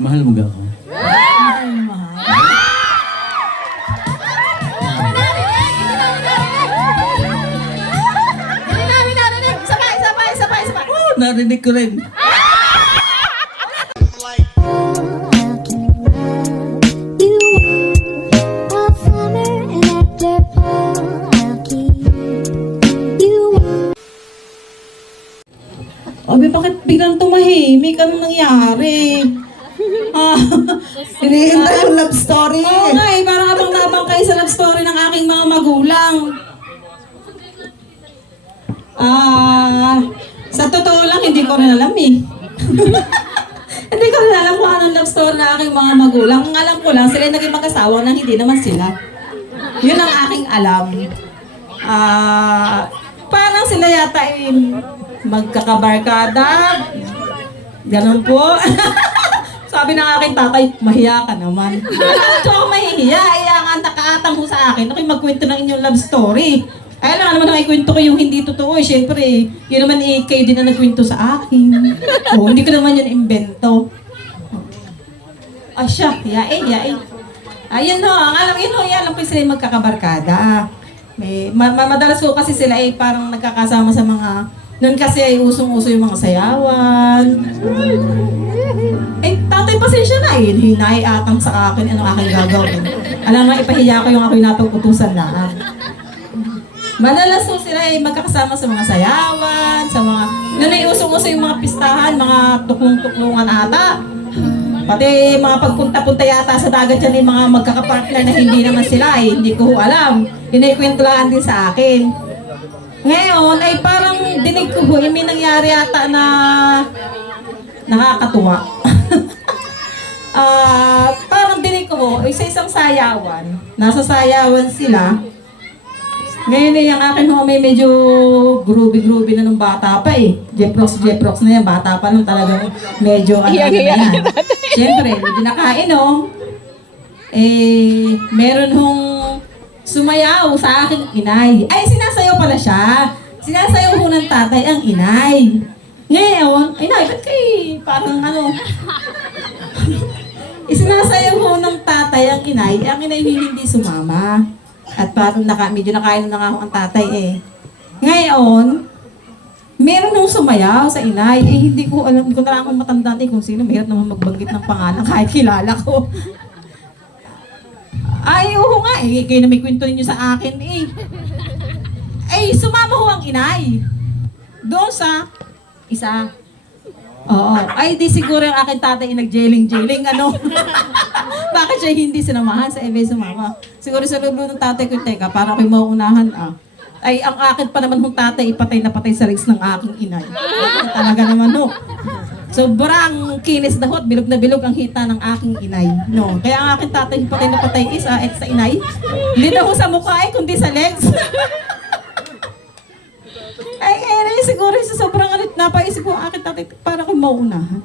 Mahal mo ga ako? Mahal na mahal. Narinig ko rin. Obe, bakit biglang tumahimik? Anong nangyari? Hinihintay yung love story. Oo nga eh, parang abang-abang kayo sa love story ng aking mga magulang. Sa totoo lang, hindi ko rin alam eh. Hindi ko rin alam kung anong love story ng aking mga magulang. Ang alam ko lang, sila yung naging mag-asawa nang hindi naman sila. Yun ang aking alam. Parang sila yata ay magkakabarkada. Ganun po. Sabi ng aking tatay, mahiya ka naman. So ako mahihiya, ang nakaatang ho sa akin, ako'y magkwento ng inyong love story. Ay, alam naman na ikwento ko yung hindi totoo eh. Siyempre, yun naman eh, kayo din na nagkwento sa akin. Hindi ko naman yun imbento. Siya, yae. Ayun ho, ang alam yun ho, alam ko sila yung magkakabarkada. Madalas ko kasi sila ay parang nagkakasama sa mga, noon kasi ay usong-uso yung mga sayawan. Tatay, pasensya na eh. Hinaiatang sa akin, anong aking gagawin. Alam mo, ipahiya ko yung ako'y napag-utusan lahat. Madalas po sila ay magkakasama sa mga sayawan, sa mga, noon ay usong-uso yung mga pistahan, mga tuklong-tuklungan ata. Pati mga pagpunta-punta yata sa dagat yan, yung mga magkakapartner na hindi naman sila eh, hindi ko alam. Inikwentulahan din sa akin. Ngayon ay parang dinig ko, may nangyari yata na nakakatuwa. Parang dinig ko, sa isang sayawan, nasa sayawan sila. Ngayon ay ang akin ho, may medyo groovy na nung bata pa eh. Jeprox na yan, bata pa nung talagang medyo ano na yan. Siyempre, medyo nakainom. Meron hong sumayaw sa aking inay. Ay, sinasayaw pala siya. Sinasayaw ho ng tatay ang inay. Ngayon, inay, ba't kayo parang ano? Sinasayaw ho ng tatay ang inay hindi sumama. At parang medyo nakainom na nga ako ang tatay eh. Ngayon, meron nung sumayaw sa inay. Hindi ko alam, hindi ko na lang kung matandaan eh kung sino. Mahirap naman magbanggit ng pangalan kahit kilala ko. Ay, oo nga eh. Kayo na may kwento ninyo sa akin eh. Sumama ho ang inay. Doon sa isa. Oo. Ay, di siguro yung aking tatay nag-jailing, ano. Bakit siya hindi sinamahan sa ebe sumama? Siguro sa loob ng tatay ko, teka, para ako'y mauunahan Ay, ang akin pa naman ng tatay, ipatay na patay sa legs ng aking inay. Talaga naman ho. Sobrang kinis na hot, bilog na bilog ang hita ng aking inay. No. Kaya ang aking tatay, ipatay na patay isa at sa inay. Hindi na ho sa mukha kundi sa legs. Siguro sa sobrang alit napaisip ko ang aking tatay para kung mauunahan.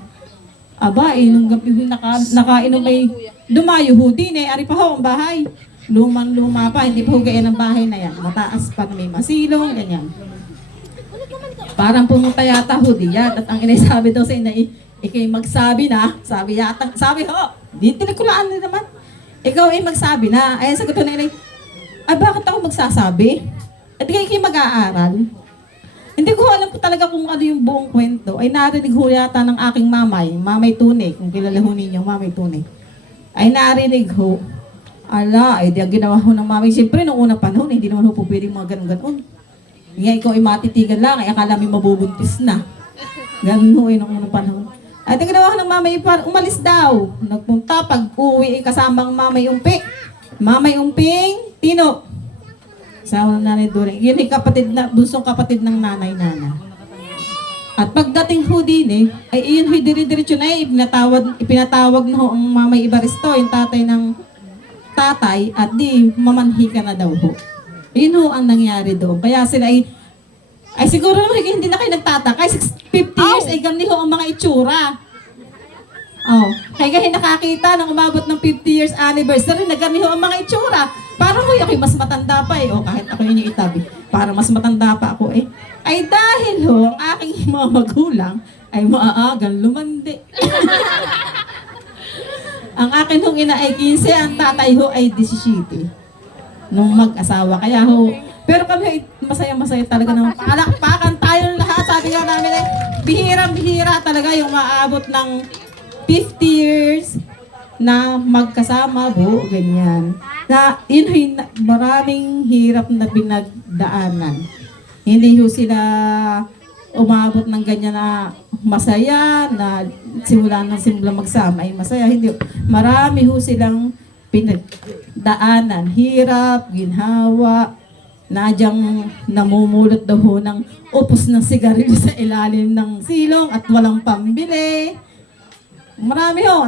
Nung gabi nakainom ay dumayo ho din ari pa ho ang bahay. Lumang-luma pa, hindi pa ho gaya ng bahay na yan. Mataas pa na may masilong, ganyan. Parang pumunta yata ho diyan. At ang inay sabi daw sa inay, ikay magsabi na, sabi ho, di tinikulaan na naman. Ikaw ay magsabi na. Ay, sagot ho na inay, bakit ako magsasabi? At kayo mag-aaral. Hindi ko alam po talaga kung ano yung buong kwento. Ay narinig ho yata ng aking mamay tunay, kung kilala ho ninyo, mamay tunay. Ay narinig ho. Di ang ginawa ho ng mamay. Siyempre, noong unang panahon, hindi naman ho po pwedeng mga ganun-ganon. Ngayon, ikaw ay matitigan lang, ay akala may mabubuntis na. Ganun ho noong unang panahon. Ay, ang ginawa ho ng mamay, umalis daw. Nagpunta, pag-uwi, kasamang mamay umpik. Mamay umping, Tino. Sa nanay During. Yun ay bunsong kapatid ng nanay-nana. At pagdating ho din ay iyon ho dire-diretso na ipinatawag na ho ang mamay Ibaristo, yung tatay ng tatay, at di mamanhi ka na daw ho. Yun ho ang nangyari doon. Kaya sila ay siguro hindi na kayo nagtataka. 50 years ay ganun ho ang mga itsura. Kaya nakakita nang umabot ng 50 years anniversary, nagani ho ang mga itsura. Parang ako'y mas matanda pa kahit ako yun yung itabi. Para mas matanda pa ako Ay dahil ho, ang aking mga magulang ay maagang lumandi. Ang akin hong ina ay 15, ang tatay ho ay 17. Nung mag-asawa. Kaya ho, pero kami masaya-masaya talaga naman. Palakpakan tayong lahat. Sabi nga namin eh, bihirang-bihira talaga yung maabot ng 50 years na magkasama buo, ganyan. Na yun ho, maraming hirap na pinagdaanan. Hindi ho sila umabot ng ganyan na masaya, na simula magsama ay masaya. Hindi. Marami ho silang pinagdaanan. Hirap, ginhawa, nadyang namumulot daw ho ng upos ng sigarilyo sa ilalim ng silong at walang pambili. Marami ho,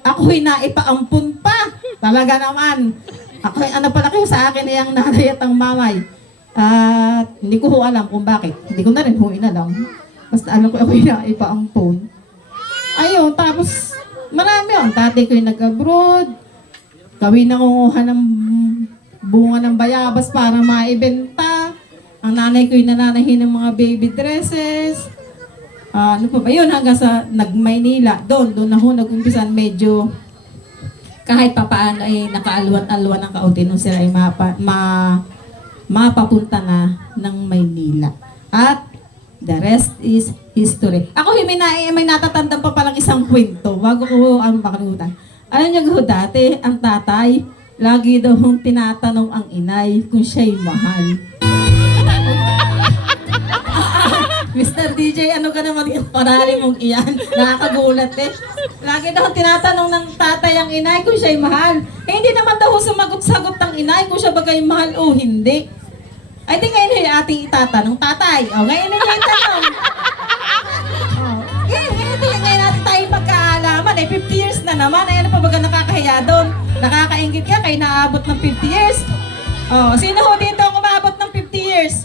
ako'y naipaampun pa. Talaga naman. Ako'y palaki ho sa akin ay ang nanay at ang mamay. At hindi ko ho alam kung bakit. Hindi ko na rin ho inalam. Basta alam ko ako'y naipaampun. Ayun, tapos marami ho. Tatay ko'y nag-abroad. Kami nangunguha ng bunga ng bayabas para maibenta. Ang nanay ko'y nananahin ng mga baby dresses. Ano pa ba yun? Hanggang sa nag-Maynila. Doon na ho nag-umpisan medyo kahit papaano ay nakaalwan-alwan ng kaunti nung sila ay mapapunta na ng Maynila. At the rest is history. Ako may natatandang pa palang isang kwento. Bago ko ang makalimutan. Alam niyo ho dati, ang tatay, lagi daw hong tinatanong ang inay kung siya'y mahal. Mr. DJ, ano ka naman yung parali mong iyan? Nakakagulat eh. Lagi daw tinatanong ng tatay ang inay kung siya'y mahal. Eh, hindi naman daw sumagot-sagot ng inay kung siya bagay mahal o hindi. Ay, di ngayon yung ating itatanong, tatay. O, ngayon yung itanong. Ngayon natin tayo magkaalaman. Eh, 50 years na naman. Ay, ano pa baga nakakahiya doon? Nakakaingit ka kay naabot ng 50 years. O, sino ho dito ang umabot ng 50 years?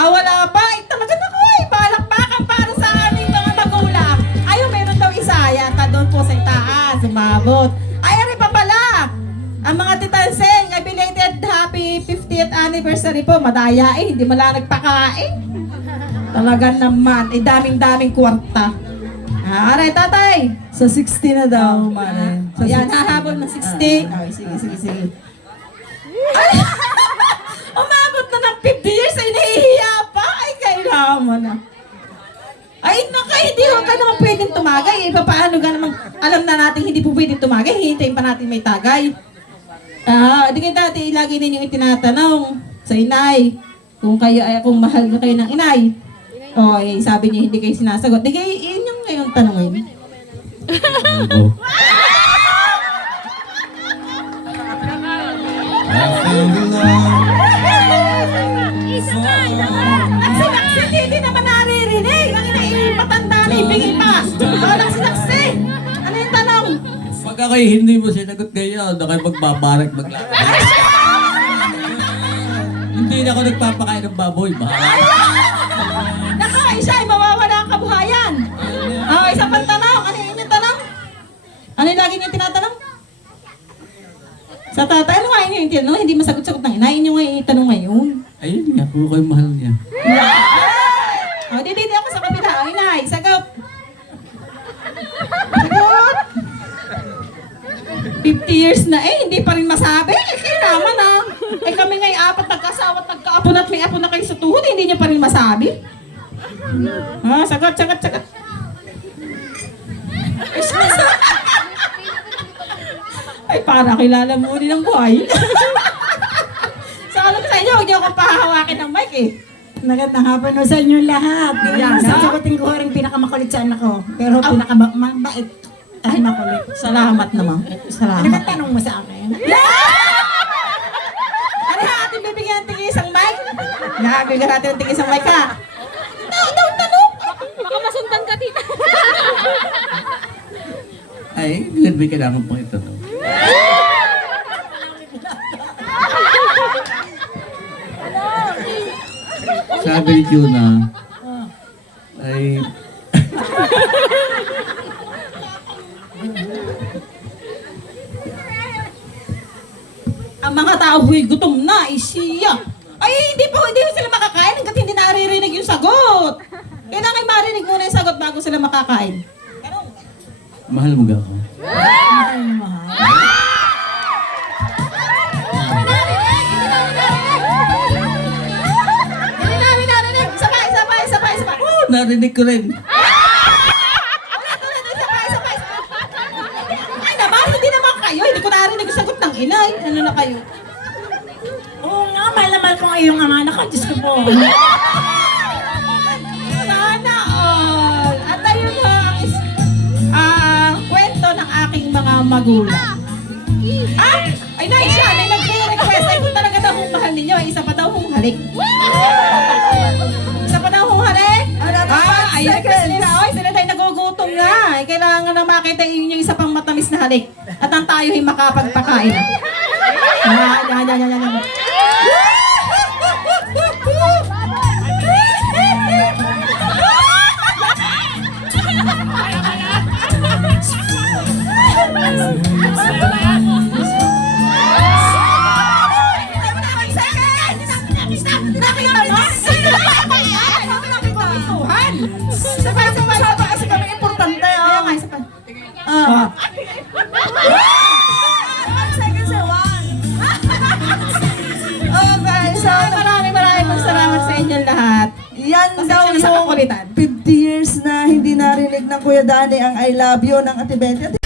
Wala pa. Talaga na ko palakpakan para sa aming mga magulang. Ayun, meron daw isa. Yata doon po sa itaas. Sumabot. Ay, ari pa pala. Ang mga titanseng, belated happy 50th anniversary po. Madaya eh. Hindi mala nagpakain. Talaga naman. Daming-daming kwarta. Aray, tatay. Sa 60 na daw, Mare. Sa Yan, hahabol ng 60. Okay, sige. Ay! Umabot na ng 50 years ay nahihiya pa. Ay, kailangan na. Ay, hindi ho ka naman pwedeng tumagay. Paano ka naman, alam na natin hindi po pwedeng tumagay. Hihintayin pa natin may tagay. Di kayo dati, lagi ninyong itinatanong sa inay kung mahal na kayo ng inay. Sabi niyo hindi kayo sinasagot. Di kayo, yun yung ngayong tanongin. Hindi naman naririnig. Ang matanda na ibigay pa. Walang sinakse. Ano yung tanong? Pag ako'y hindi mo sinagot ngayon, na kayo magbabarak maglakad. Hindi na ako nagpapakain ng baboy, mahal. Isa ay mawawala ang kabuhayan. Isang pang tanong. Ano yung tanong? Ano yung lagi niyong tinatanong? Sa tatay, ano nga yung tinanong? Hindi masagot-sagot ng inay. Yun yung itanong ngayon. Ayun nga, kung ako'y mahal niya. Dito ako sa kabila. Inay, sagot. Sagot. 50 years na hindi pa rin masabi. Kailangan na. Kami nga'y apat nagkasawa at nagkaapon at may apon na kayo sa tuhod. Hindi niya pa rin masabi. Sagot. Ay, para kilala mo rin ang buhay. Sa sa inyo, huwag niyo akong pahahawakin ng mic eh. Magandang hapon sa inyo lahat. Sasagutin ko rin pinakamakulit sa anak ko. Pero pinakamabait ay makulit. Salamat naman. Ano Salamat. ba tanong mo sa akin? Ano ating bibigyan ng tingin isang mic? Bibigyan natin ng tingin isang mic ha? Tanong! Baka masundan ka, tita. Ay, hindi may kailangan pang ito. Sabi ni Juna, ay... Ang mga tao huy gutom na, siya. Ay, hindi sila makakain hanggat hindi naririnig yung sagot. Kailangan marinig muna yung sagot bago sila makakain. Mahal mo ga ako? Mahal na mahal. Hindi namin narinig. Sabay. Oh, narinig ko rin. Ay naman, hindi naman kayo. Hindi ko narinig yung sagot ng inay. Ano na kayo? Oo nga, mahal na mahal ko ang iyong ama. Naku, Diyos ko po. Sana all. At ayun nga ang kwento ng aking mga magulang. Ay nay siya, may nag-request. Ay kung talaga daw kung mahal ninyo, ay isa pa daw kung halik. Isa pa daw kung halik? Ay request nila. Ay, sila tayo nagugutom na. Ay, kailangan na makita yung isa pang matamis na halik. At ang tayo ay makapagpakain. Yan. Sabay, kasi kami importante. Kaya nga, isa pa. Okay, so Maraming pong salamat sa inyong lahat. yan Pasensya daw na sa yung kakulitan. 50 years na hindi narinig ng Kuya Danny ang I love you ng Ate Betty.